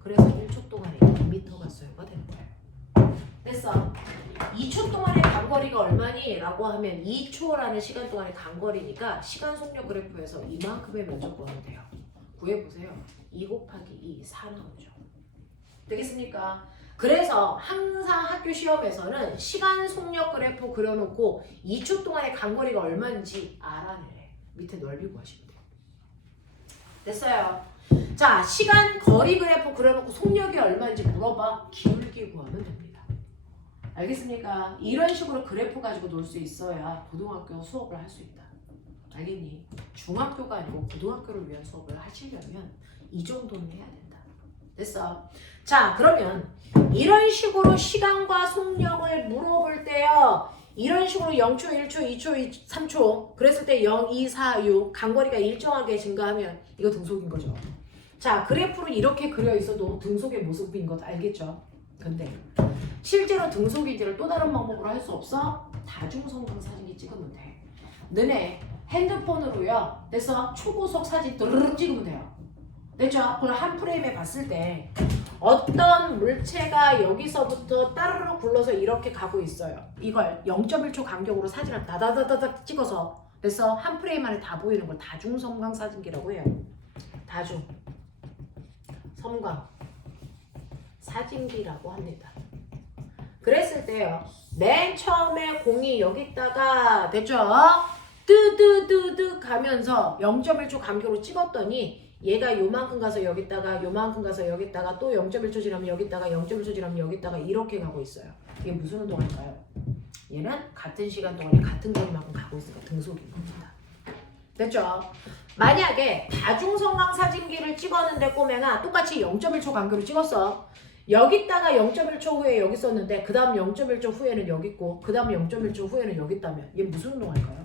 그래서 1초 동안에 2m가 소요가 되는 거예요. 됐어. 2초 동안의 간거리가 얼마니? 라고 하면 2초라는 시간 동안의 간거리니까 시간 속력 그래프에서 이만큼의 면적 구하면 돼요. 구해보세요. 2 곱하기 2, 4 나오죠. 되겠습니까? 그래서 항상 학교 시험에서는 시간 속력 그래프 그려놓고 2초 동안의 간거리가 얼마인지 알아내래. 밑에 넓이 구하시면 돼요. 됐어요. 자, 시간 거리 그래프 그려놓고 속력이 얼마인지 물어봐. 기울기 구하면 됩니다. 알겠습니까? 이런 식으로 그래프 가지고 놀 수 있어야 고등학교 수업을 할 수 있다. 알겠니? 중학교가 아니고 고등학교를 위한 수업을 하시려면 이 정도는 해야 된다. 됐어? 자, 그러면 이런 식으로 시간과 속력을 물어볼 때요. 이런 식으로 0초, 1초, 2초, 3초 그랬을 때 0, 2, 4, 6 간거리가 일정하게 증가하면 이거 등속인 거죠. 자, 그래프를 이렇게 그려 있어도 등속의 모습인 것 알겠죠? 근데 실제로 등속인지를 또 다른 방법으로 할 수 없어? 다중성장 사진기 찍으면 돼. 너네 핸드폰으로요. 됐어? 초고속 사진 드르륵 찍으면 돼요. 됐죠? 그걸 한 프레임에 봤을 때 어떤 물체가 여기서부터 따르르 굴러서 이렇게 가고 있어요. 이걸 0.1초 간격으로 사진을 다다다다닥 찍어서 됐어? 한 프레임 안에 다 보이는 걸 다중성광 사진기라고 해요. 다중. 섬광 사진기라고 합니다. 그랬을 때요. 맨 처음에 공이 여기다가 됐죠? 뜨뜨뜨뜨 가면서 0.1초 간격으로 찍었더니 얘가 요만큼 가서 여기다가 요만큼 가서 여기다가 또 0.1초 지나면 여기다가 0.1초 지나면 여기다가 이렇게 가고 있어요. 이게 무슨 운동일까요? 얘는 같은 시간 동안에 같은 거리만큼 가고 있으니까 등속인 겁니다. 됐죠? 만약에 다중성광 사진기를 찍었는데 꼬맹아 똑같이 0.1초 간격으로 찍었어. 여기다가 0.1초 후에 여기 있었는데 그 다음 0.1초 후에는 여기 있고 그 다음 0.1초 후에는 여기 있다면 얘 무슨 운동할까요?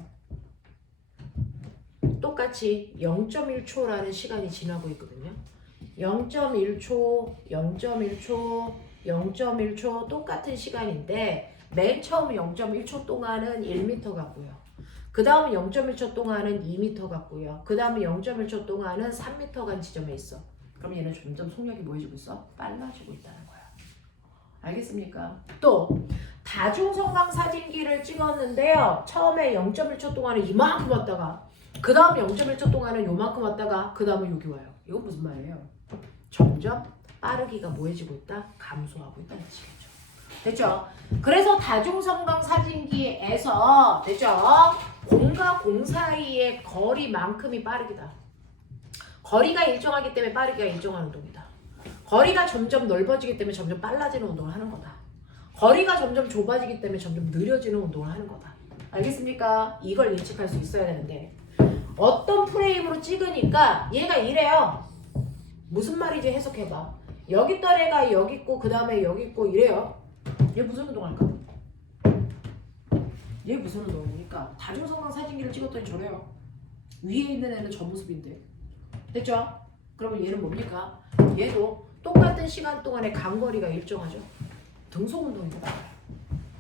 똑같이 0.1초라는 시간이 지나고 있거든요. 0.1초, 0.1초, 0.1초 똑같은 시간인데 맨 처음 0.1초 동안은 1m 같고요. 그 다음에 0.1초 동안은 2m 같고요. 그 다음에 0.1초 동안은 3m 간 지점에 있어. 그럼 얘는 점점 속력이 뭐해지고 있어? 빨라지고 있다는 거야. 알겠습니까? 또 다중성광 사진기를 찍었는데요. 처음에 0.1초 동안은 이만큼 왔다가 그 다음 0.1초 동안은 요만큼 왔다가 그 다음에 여기 와요. 이건 무슨 말이에요? 점점 빠르기가 뭐해지고 있다? 감소하고 있다는 뜻이겠죠. 됐죠? 그래서 다중성광 사진기에서 됐죠? 공과 공 사이의 거리만큼이 빠르기다. 거리가 일정하기 때문에 빠르기가 일정한 운동이다. 거리가 점점 넓어지기 때문에 점점 빨라지는 운동을 하는 거다. 거리가 점점 좁아지기 때문에 점점 느려지는 운동을 하는 거다. 알겠습니까? 이걸 예측할 수 있어야 되는데 어떤 프레임으로 찍으니까 얘가 이래요. 무슨 말인지 해석해봐. 여기 있던 애가 여기 있고 그 다음에 여기 있고 이래요. 얘 무슨 운동할까? 얘 무슨 운동입니까? 다중성광 사진기를 찍었더니 저래요. 위에 있는 애는 저 모습인데. 됐죠? 그러면 얘는 뭡니까? 얘도 똑같은 시간 동안의 간거리가 일정하죠. 등속 운동이다.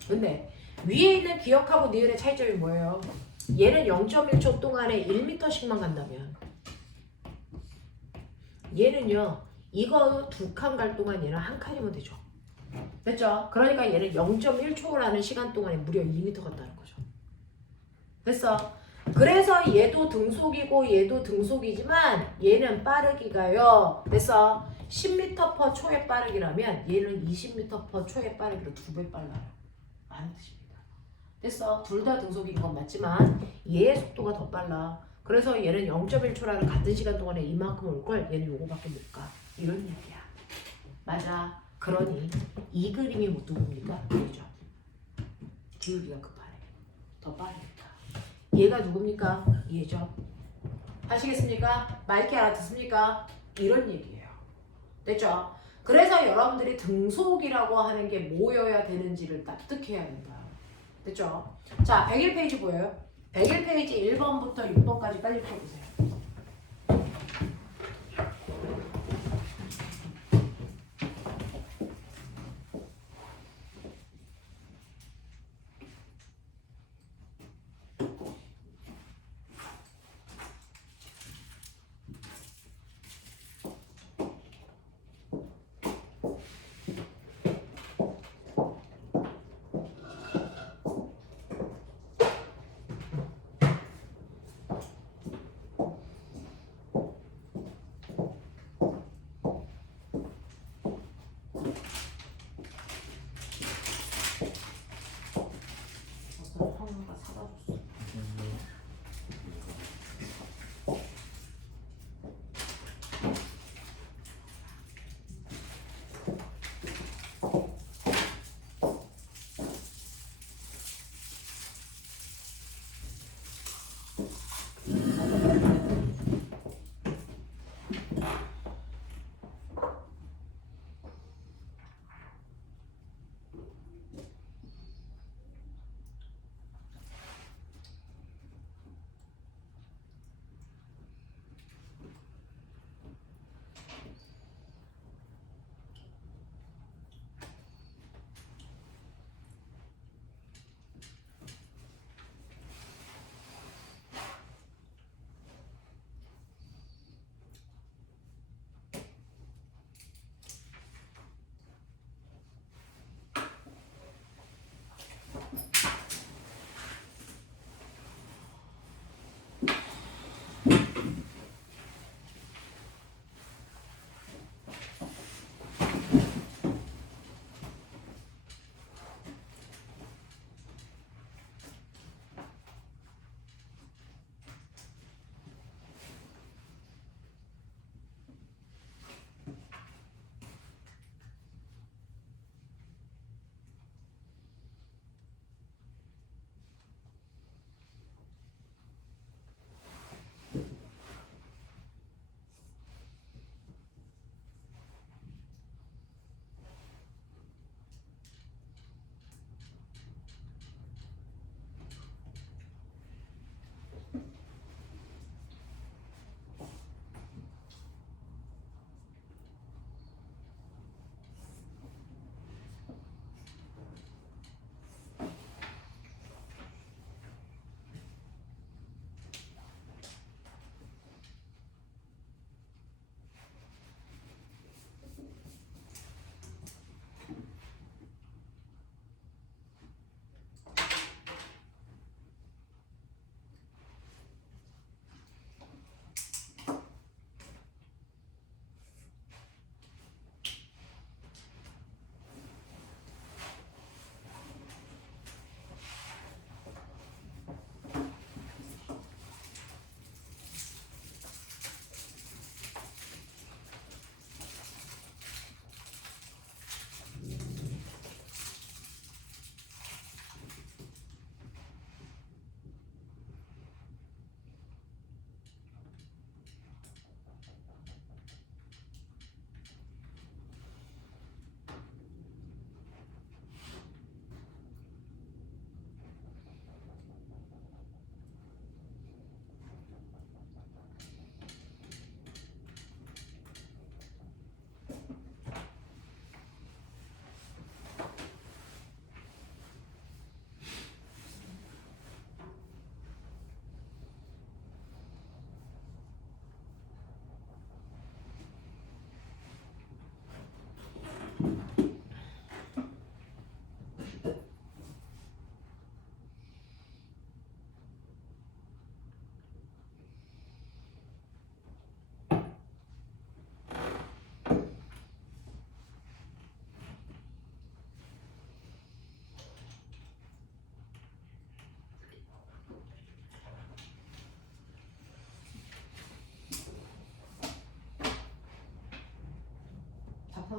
근데 위에 있는 기억하고 니은의 차이점이 뭐예요? 얘는 0.1초 동안에 1m씩만 간다면 얘는요 이거 두 칸 갈 동안 얘는 한 칸이면 되죠. 됐죠? 그러니까 얘는 0.1초라는 시간 동안에 무려 2m 간다는 거죠. 됐어? 그래서 얘도 등속이고 얘도 등속이지만 얘는 빠르기가요. 됐어? 10m/초의 빠르기라면 얘는 20m/초의 빠르기로 2배 빨라요. 많은 뜻입니다. 됐어? 둘 다 등속인 건 맞지만 얘의 속도가 더 빨라. 그래서 얘는 0.1초라는 같은 시간 동안에 이만큼 올 걸 얘는 요거밖에 못 가. 이런 얘기야. 맞아. 그러니 이 그림이 뭐 누굽니까? 얘죠. 기울기가 급하네. 더 빠르니까. 얘가 누굽니까? 얘죠. 하시겠습니까? 맑게 알아듣습니까? 이런 얘기예요. 됐죠? 그래서 여러분들이 등속이라고 하는 게 뭐여야 되는지를 납득해야 된다. 됐죠? 자, 101페이지 보여요? 101페이지 1번부터 6번까지 빨리 풀어보세요.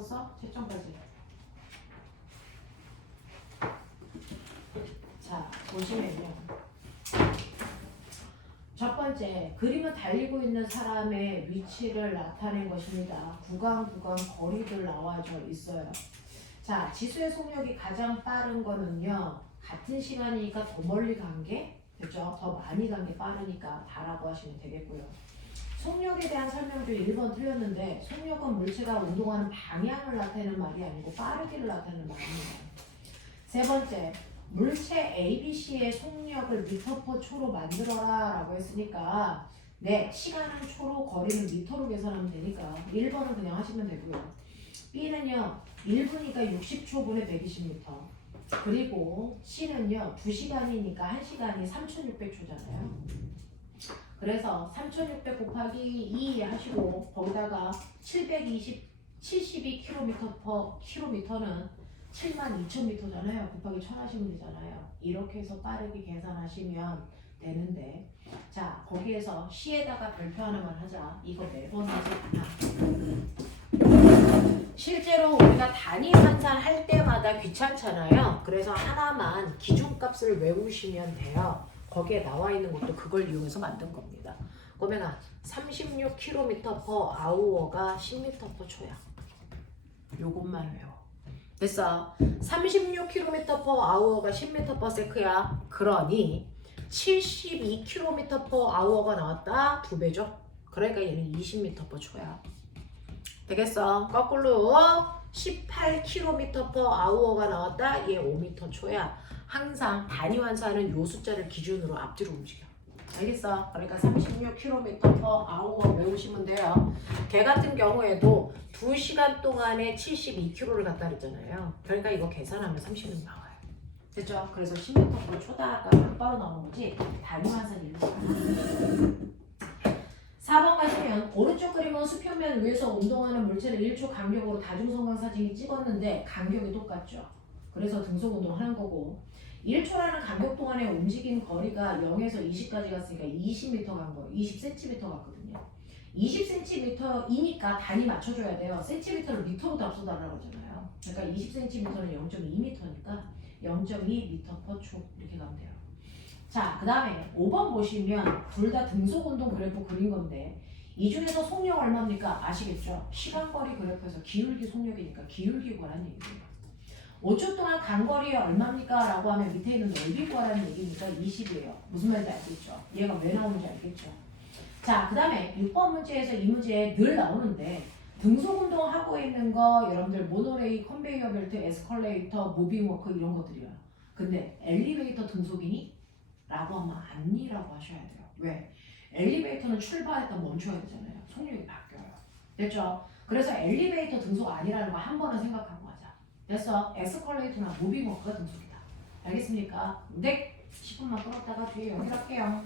적었어? 채점까지. 자, 보시면요. 첫 번째, 그림은 달리고 있는 사람의 위치를 나타낸 것입니다. 구간, 거리들 나와져 있어요. 자, 지수의 속력이 가장 빠른 거는요. 같은 시간이니까 더 멀리 간 게, 그죠? 더 많이 간 게 빠르니까 다라고 하시면 되겠고요. 속력에 대한 설명도 1번 틀렸는데, 속력은 물체가 운동하는 방향을 나타내는 말이 아니고 빠르기를 나타내는 말입니다. 세 번째, 물체 ABC의 속력을 미터/초로 만들어라 라고 했으니까 네, 시간은 초로, 거리는 미터로 계산하면 되니까 1번은 그냥 하시면 되고요. B는요, 1분이니까 60초분의 120m. 그리고 C는요, 2시간이니까 1시간이 3600초잖아요. 그래서 3600 곱하기 2 하시고 거기다가 72km/km는 72,000m잖아요. 곱하기 1000 하시면 되잖아요. 이렇게 해서 빠르게 계산하시면 되는데, 자, 거기에서 C에다가 별표 하나만 하자. 이거 매번 하지 않아. 실제로 우리가 단위 환산할 때마다 귀찮잖아요. 그래서 하나만 기준값을 외우시면 돼요. 거기에 나와 있는 것도 그걸 이용해서 만든 겁니다. 그러면 36km/h가 10m/초야. 요것만 외워. 됐어. 36km/h가 10m/s야. 그러니 72km/h가 나왔다. 2배죠. 그러니까 얘는 20m/초야. 되겠어. 거꾸로 18km/h가 나왔다. 얘 5m/초야. 항상 단위 환산은 요 숫자를 기준으로 앞뒤로 움직여. 알겠어? 그러니까 36km/h 외우시면 돼요. 걔 같은 경우에도 2시간 동안에 72km를 갔다 그랬잖아요. 그러니까 이거 계산하면 30분 나와요. 됐죠? 그래서 10m/초다가 바로 나오는 거지 단위 환산 이렇게. 4번 가시면 오른쪽 그림은 수평면 위에서 운동하는 물체를 1초 간격으로 다중성광 사진이 찍었는데 간격이 똑같죠. 그래서 등속 운동하는 거고 1초라는 간격 동안에 움직인 거리가 0에서 20까지 갔으니까 20m 간 거예요. 20cm 갔거든요. 20cm이니까 단위 맞춰줘야 돼요. cm를 미터로 앞서달라고 하잖아요. 그러니까 20cm는 0.2m니까 0.2m/초 이렇게 가면 돼요. 자, 그 다음에 5번 보시면 둘 다 등속 운동 그래프 그린 건데 이 중에서 속력 얼마입니까? 아시겠죠? 시간거리 그래프에서 기울기 속력이니까 기울기 구하라는 얘기예요. 5초 동안 간 거리 얼마입니까? 라고 하면 밑에 있는 넓이 구하라는 얘기니까 20이에요. 무슨 말인지 알겠죠? 얘가 왜 나오는지 알겠죠? 자, 그 다음에 6번 문제에서 이 문제에 늘 나오는데 등속 운동하고 있는 거 여러분들 모노레일, 컨베이어 벨트, 에스컬레이터, 무빙워크 이런 것들이야. 근데 엘리베이터 등속이니? 라고 하면 아니라고 하셔야 돼요. 왜? 엘리베이터는 출발했다 멈춰야 되잖아요. 속력이 바뀌어요. 됐죠? 그래서 엘리베이터 등속 아니라는 거 한 번은 생각하고 하자. 됐어? 에스컬레이터나 무빙워크가 등속이다. 알겠습니까? 네. 10분만 끌었다가 뒤에 연결할게요.